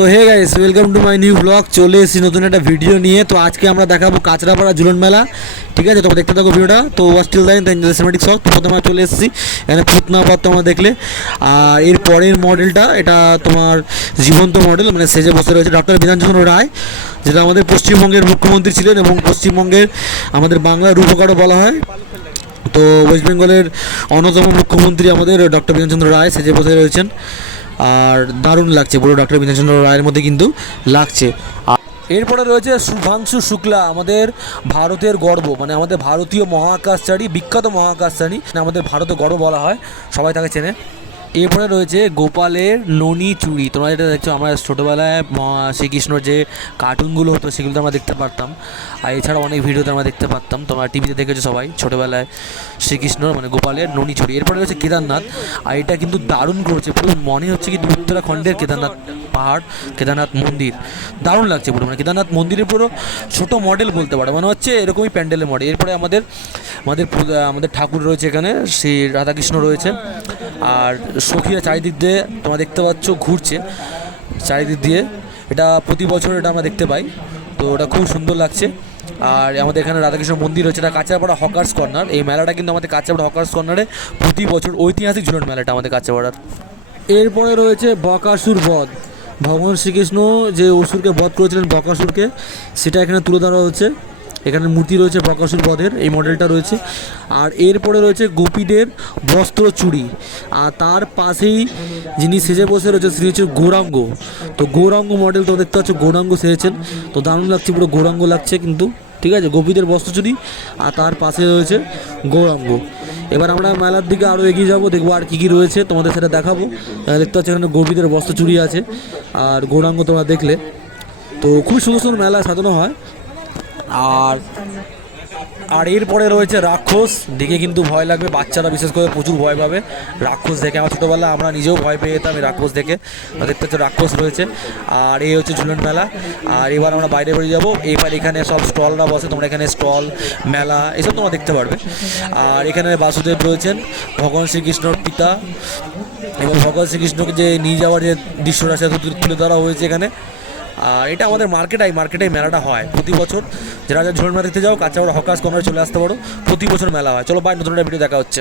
তো hey guys welcome to my new blog চলে এসেছি নতুন একটা ভিডিও নিয়ে। তো আজকে আমরা দেখাবো কাঁচরাপাড়া ঝুলন মেলা, ঠিক আছে? তোমরা দেখতে থাকো ভিডিওটা। তো স্টিল লাইন তাই সিনেমাটিক শখ, তো প্রথমে চলে এসেছি। এখানে পুতনা পাত তোমরা দেখলে। আর এর পরের মডেলটা এটা তোমার জীবন্ত মডেল মানে সেজে বসে রয়েছে ডক্টর বিধানচন্দ্র রায়, যেটা আমাদের পশ্চিমবঙ্গের মুখ্যমন্ত্রী ছিলেন এবং পশ্চিমবঙ্গের আমাদের বাংলার রূপকারও বলা হয়। তো ওয়েস্ট বেঙ্গলের অন্যতম মুখ্যমন্ত্রী আমাদের ডক্টর বিধানচন্দ্র রায়, সেজে বসে রয়েছেন। আর দারুণ লাগছে পুরো ডাক্তার বিধানচন্দ্র রায়ের মধ্যে কিন্তু লাগছে। এরপরে রয়েছে শুভাংশু শুক্লা, আমাদের ভারতের গর্ব মানে আমাদের ভারতীয় মহাকাশচারী, বিখ্যাত মহাকাশচারী মানে আমাদের ভারতের গর্ব বলা হয়, সবাই তাকে চেনে। এরপরে রয়েছে গোপালের ননি চুরি। তোমরা যেটা দেখছ, আমরা ছোটোবেলায় শ্রীকৃষ্ণর যে কার্টুনগুলো হতো, সেগুলো তো আমরা দেখতে পারতাম। আর এছাড়া অনেক ভিডিওতে আমরা দেখতে পারতাম। তোমরা টিভিতে দেখেছ সবাই, ছোটোবেলায় শ্রীকৃষ্ণর মানে গোপালের ননি চুরি। এরপরে রয়েছে কেদারনাথ। আর এটা কিন্তু দারুণ করেছে। পুরো মনে হচ্ছে কিন্তু উত্তরাখণ্ডের কেদারনাথ। পাহাড়, কেদারনাথ মন্দির। দারুণ লাগছে পুরো মানে কেদারনাথ মন্দিরের পুরো ছোট মডেল বলতে পারো মানে হচ্ছে এরকমই প্যান্ডেলের মডেল এরপরে আমাদের আমাদের আমাদের ঠাকুর রয়েছে এখানে, শ্রী রাধাকৃষ্ণ রয়েছে। আর সখীরা চারিদিক দিয়ে তোমরা দেখতে পাচ্ছ ঘুরছে, চারিদিক দিয়ে। এটা প্রতি বছর এটা আমরা দেখতে পাই, তো ওটা খুব সুন্দর লাগছে। আর আমাদের এখানে রাধাকৃষ্ণ মন্দির রয়েছে, এটা কাঁচাপাড়া হকার্স কর্নার। এই মেলাটা কিন্তু আমাদের কাঁচাপাড়া হকার্স কর্নারে প্রতি বছর ঐতিহাসিক ঝুলন মেলাটা আমাদের কাঁচাপাড়ার। এরপরে রয়েছে বকাসুর বধ। ভগবান শ্রীকৃষ্ণ যে অসুরকে বধ করেছিলেন বকাসুরকে, সেটা এখানে তুলে ধরা হচ্ছে এখানে মূর্তি রয়েছে বকাসুর বধের, এই মডেলটা রয়েছে। আর এরপরে রয়েছে গোপীদের বস্ত্র চুরি আর তার পাশেই যিনি সেজে বসে রয়েছে সেটি হচ্ছে গৌরাঙ্গ। তো গৌরাঙ্গ মডেল তো দেখতে পাচ্ছ, গৌরাঙ্গ সেজেছেন। তো দারুণ লাগছে, পুরো গৌরাঙ্গ লাগছে কিন্তু। ঠিক আছে, গোপীদের বস্ত্র চুড়ি আর তার পাশে রয়েছে গৌরাঙ্গ। এবার আমরা মেলার দিকে আরও এগিয়ে যাব, দেখব আর কী কী রয়েছে, তোমাদের সেটা দেখাবো। দেখতে পাচ্ছি এখানে গোপীদের বস্ত্র চুড়ি আছে আর গৌরাঙ্গ তোমরা দেখলে। তো খুব সুন্দর সুন্দর মেলা সাজানো হয়। আর আর এরপরে রয়েছে রাক্ষস, দেখে কিন্তু ভয় লাগবে, বাচ্চারা বিশেষ করে প্রচুর ভয় পাবে। রাক্ষস দেখে আমার ছোটোবেলা আমরা নিজেও ভয় পেয়ে যেতাম এই রাক্ষস দেখে। দেখতে হচ্ছে রাক্ষস রয়েছে। আর এই হচ্ছে ঝুলন মেলা। আর এবার আমরা বাইরে বেরিয়ে যাব। এবার এখানে সব স্টলরা বসে, তোমরা এখানে স্টল, মেলা, এসব তোমরা দেখতে পারবে। আর এখানে বাসুদেব রয়েছেন, ভগবান শ্রীকৃষ্ণর পিতা। এবং ভগবান শ্রীকৃষ্ণকে যে নিয়ে যাওয়ার যে দৃশ্যটা, সেটা তুলে- ধরা হয়েছে এখানে। এটা আমাদের মার্কেট এই মার্কেটে মেলাটা হয়। প্রতি বছর যারা যারা ঝোলমেলা দেখতে যাও কাঁচাপাড়া হকাস কমরে চলে আসতে পারো। প্রতি বছর মেলা হয়। চলো বাই নতুন একটা ভিডিও দেখা হচ্ছে।